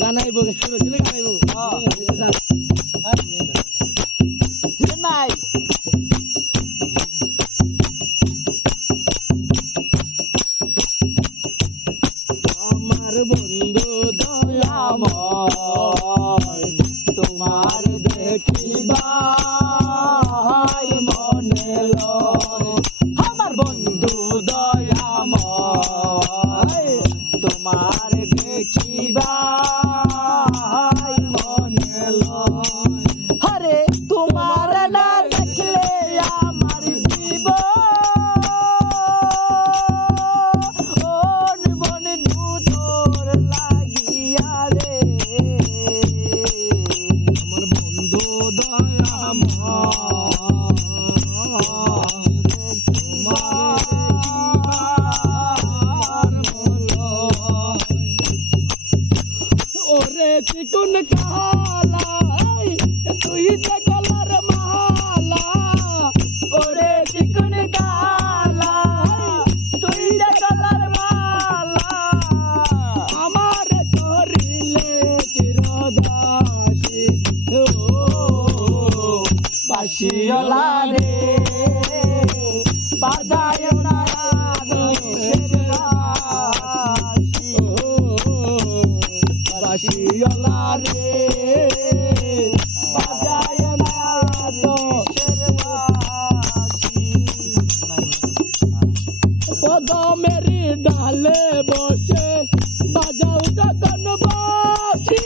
গানাইবো শুরু ছিল গানাইবো নাই আমার বন্ধু দয়াময় তোমার দেখিবাই মনে লয় আমার বন্ধু দয়াময় তোমার দেখিবাই মনে লয় হরে তোমার না দেখলে আমার জীবন বন্ধু তোর লাগিয়া রে আমার বন্ধু ওরে চিকুন কালা তুই যে গলার মালা ওরে চিকুন কালা তুই যে গলার মালা আমার করিলে চিরদাসী ও বাসিওলা রে বাজায় না বাসিওলা রে বাজায় না কদমের ডালে বসে বাজাও যখন বাঁশি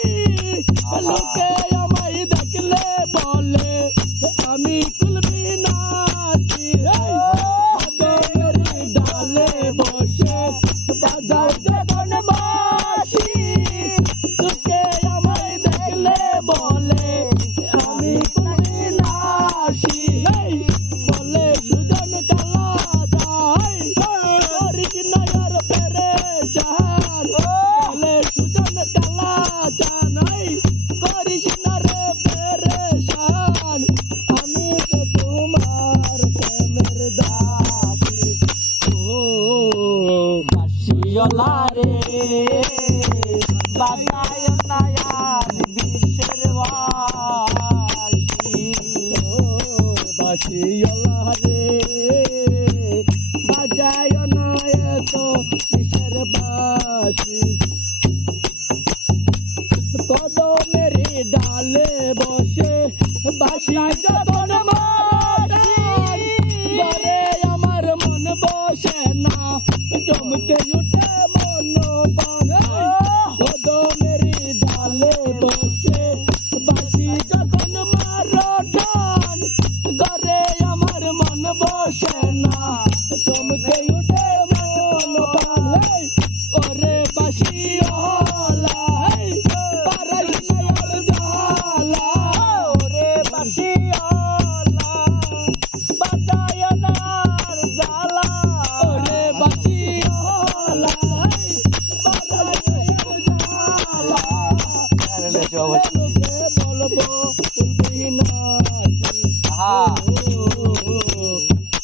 লোকে আমায় দেখলে বলে আমি কুলবি নাচি কদমের ডালে বসে বাজাও যখন বাঁশি লোকে আমায় দেখলে বলে আমি কুলবি নাচি বলে সুজন কালা যায় করিস না আর পেরেশান বলে সুজন কালা জানাই করিস না রে পেরেশান আমি তো তোমার প্রেমের দাসী ও বাসিওলা রে বাজায় না আর বিশ্বের বাসী ও বাসিওলা রে বাজায় না এত বিশ্বের বাসী কদমের ডালে বসে বাসি যখন বাজে ঘরে আমার মন বসে না চমকে উঠে মন প্রাণ কদমের ডালে বসে বাসি যখন মারো টান ঘরে আমার মন বসে না চমকে উঠে মন প্রাণ ওরে বাসিওলা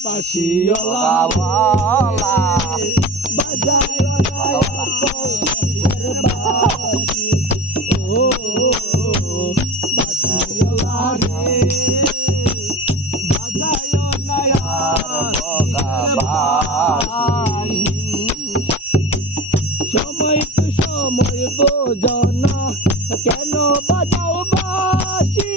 বাসিওলা বাজায় বাসি ও বাসিওলা রে বাজায় সময় তো সময় বোঝো না কেন বাজাও বাসি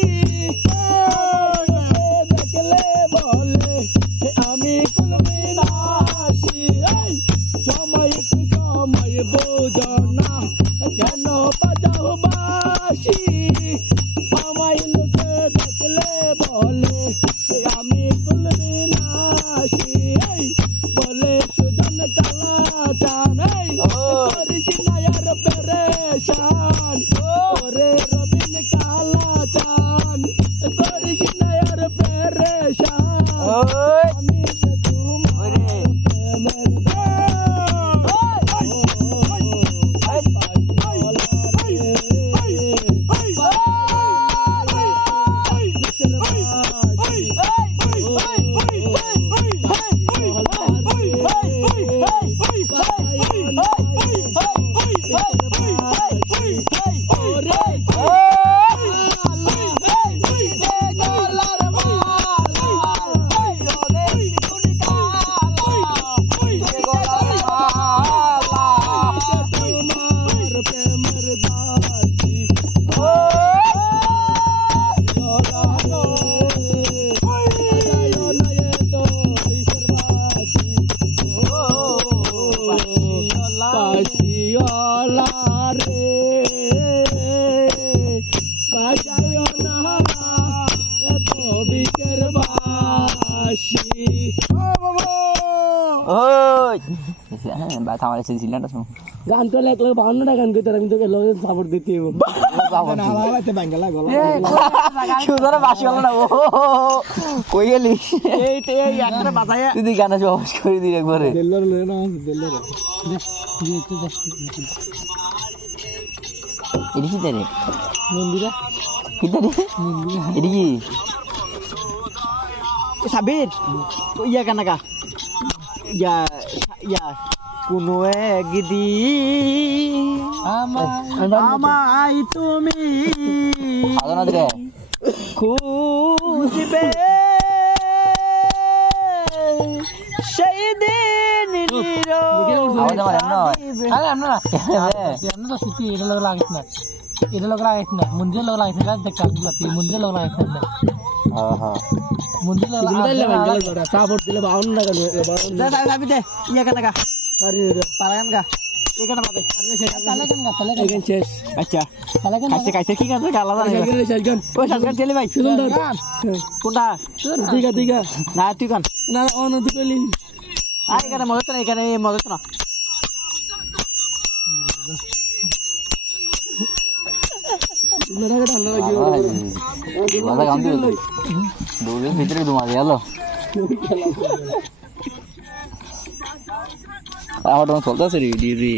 আমায় লোকে দেখলে বলে আমি কুলবিনাশী বলে সুজন কালা চান করিস না আর পেরেশান ওরে রবিন কালা চান করিস না আর পেরেশান আমি যে তোমার প্রেমের গান তো লাগলে 52 টাকা গান করতে আমি তোকে লোকে সাপোর্ট দিতে হইব সুন্দর বাসি হলো না ও কই গেলি এই তো এই একটা বাজায়া তুই গানা সহজ করে দি একবারে দেল্লার লয় না দেল্লার এডি কি দেরে মন্দিরা কি দেরে এডি কি সাবির ইয়া কানাকা ইয়া ইয়া কোনো একদিন আমায় তুমি খুঁজবে সেই দিন সাপোর্ট দিলে 52 টাকা ইয়া কানাকা আরে পারাগান গা এখানে পাবে এখান শেষ আচ্ছা কাছে কাছে কি কাছে গালা জানে শালগান ওই শালগান চলে ভাই সুন্দর কোনটা দিগা না তুই গান না অনন্ত কলি আর এখানে মজা না এখানে মজা না লড়াই ঠান্ডা লাগি মজা গান দিল দুজন ভিতরে ঘুমা গেল আমার তখন চলতেছে রে